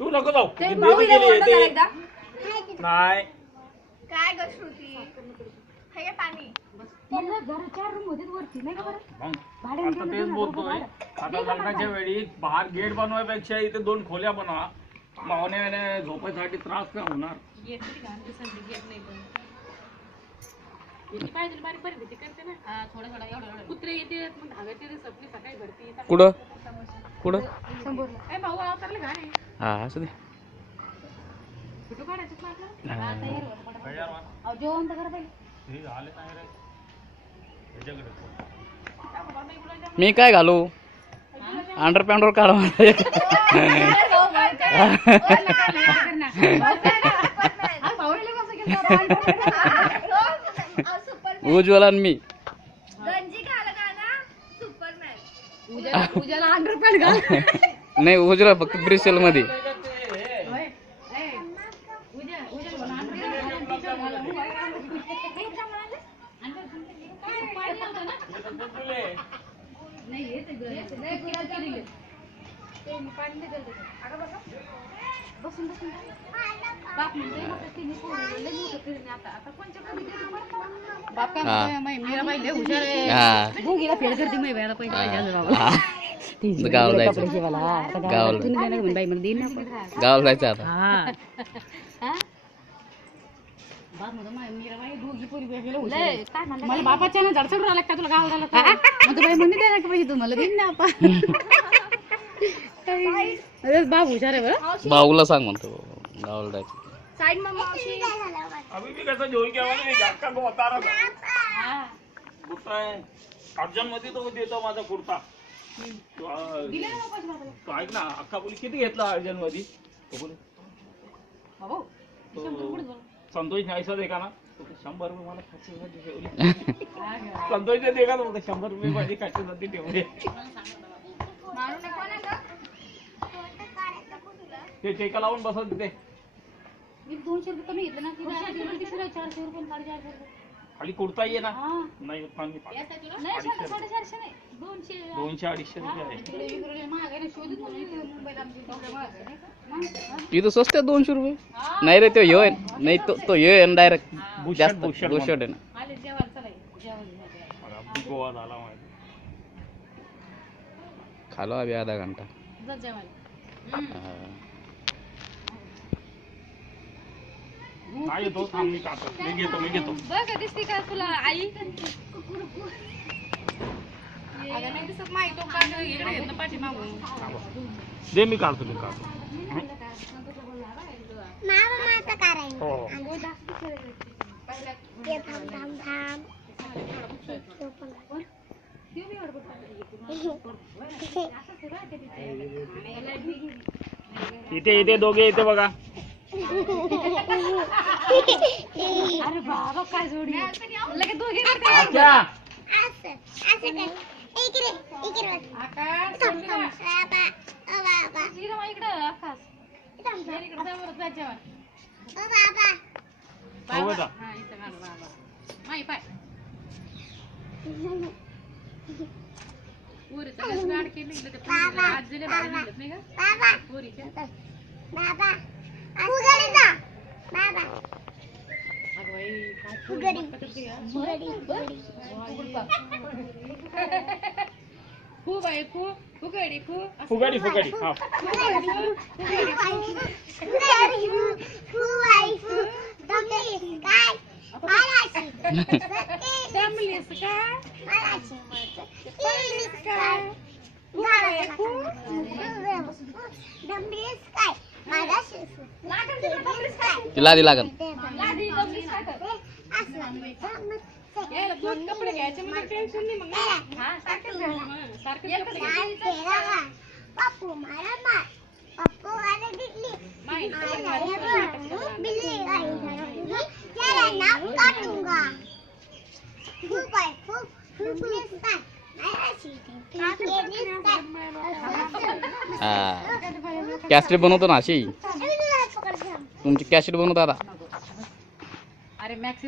तू नको जाऊ ते देवी भाऊ गेली ओरडत ते एकदा. नाही काय ग श्रुती हे घे पाणी मला जरा 4 रूम होते वरती नाही का बरं? मग भाड्याने आता ठेवलं तेच 2000 बोलतोय रुपये आता लग्नाच्या वेळी बाहेर गेट बनवायपेक्षा इथे 2 खोल्या बनवा पाहुण्याने झोपायसाठी त्रास काय होणार कुठं कुठं संपूर्ण. हा असू दे हा. अहो, जेवण तर करा पहिले. हे झाले नाही रे ह्याच्याकडे मी काय घालू अंडर पॅन्टवर काढा मला एक. अहो, भाऊला कसं केलं? उज्ज्वल आणि मी गंजी घाला गाणं सुपरमॅन उद्याला अंडरपॅन्ट घाल. नाही उज्ज्वल फक्त ब्रिसेल मध्ये बाप काय म्हणतोय, मीरा बाई लय हुशार आहे. हा भुंगीला फेल करते मी बाईला पैसे पाहिजे गावाला. हा. गावाला जायचं कपडे शिवायला. आता गावाला. गावाला तुम्ही नाही म्हणून बाई मला देईन ना आपण. गावाला जायचं आता हा. बाप म्हणतो मीरा बाई दोघी पोरी वेगवेगळ्या हुशार आहे. मला बापाच्या ना धडसड राहिला का तुला गावाला म्हणतो बाई म्हणते द्यायला का पैसे तुम्हाला देईन ना आपण. अरे बाप हुशार आहे बरं. भाऊला सांग म्हणतो गावाला जायचं साइड में मावशी अभी भी कैसा जोई क्या वाला जाका को बता रहा था कुर्ता है अर्जन मध्ये तो देतो माझा कुर्ता तो ऐक ना अक्का बोली किती घेतला अर्जन मध्ये तो बोले तो संतोष न्यायचा देखा ना तो 100 रुपये मला खात्यासाठी ठेवले संतोषने देखा ना मला 100 रुपये माझी खात्यासाठी ठेवले मारू नको ना ग ते टेका लावून बसत तिथे मी 200 रुपये कमी घेतलं ना तिला 400 रुपये 450 रुपये. खाली कुर्ता ये ना हा. नाही पाणी नाही 450 नाही 200 200-250 रुपये आहे तिकडे वेगवेगळे महाग आहे ना शोधत म्हणून इथे मुंबईला आमची डॉक्टर महाग आहे नाही का? मग? इथं स्वस्त आहे 200 रुपये नाही रे तो ह्यो आहे नाही तो ह्यो आहे डायरेक्ट बुशर्ट, जास्त बुशर्ट बुशर्ट आहे ना आले जेवायला चला जेवण अभी गोवा झाला माहिती खालो अभी आधा घंटा जा जेवायला. हा. नाही येतो थांब मी काढतो मी घेतो बघ दिसते का तुला आई अगं नाही दिसत माहिती तो का इकडे येत ना पाठीमागून. दे मी काढतो हो इथे दोघे इथे बघा अरे बाबा काय जोडी लगेच दोघे अच्छा आकाश इकडं आकाश इकडं समोर जा जेवण. हो बेटा हा इथं घाल बाबा माई पाय पुरीचं कसं गाड केलं इकडे ते पुरीला आज दिले भारी दिलेत नाही का पुरीच्या अगं बाई काय फुगडी फू बाई फू फुगडी फू फुगडी हा जमलीस काय ती लादी लागन यायला दोन कपडे घ्यायचे म्हणजे टेन्शन नाही मग हा सारखं सारखं कपडे कॅसेट बनवतो ना अशी तुमची कॅसेट बनवतो आता अरे मॅक्स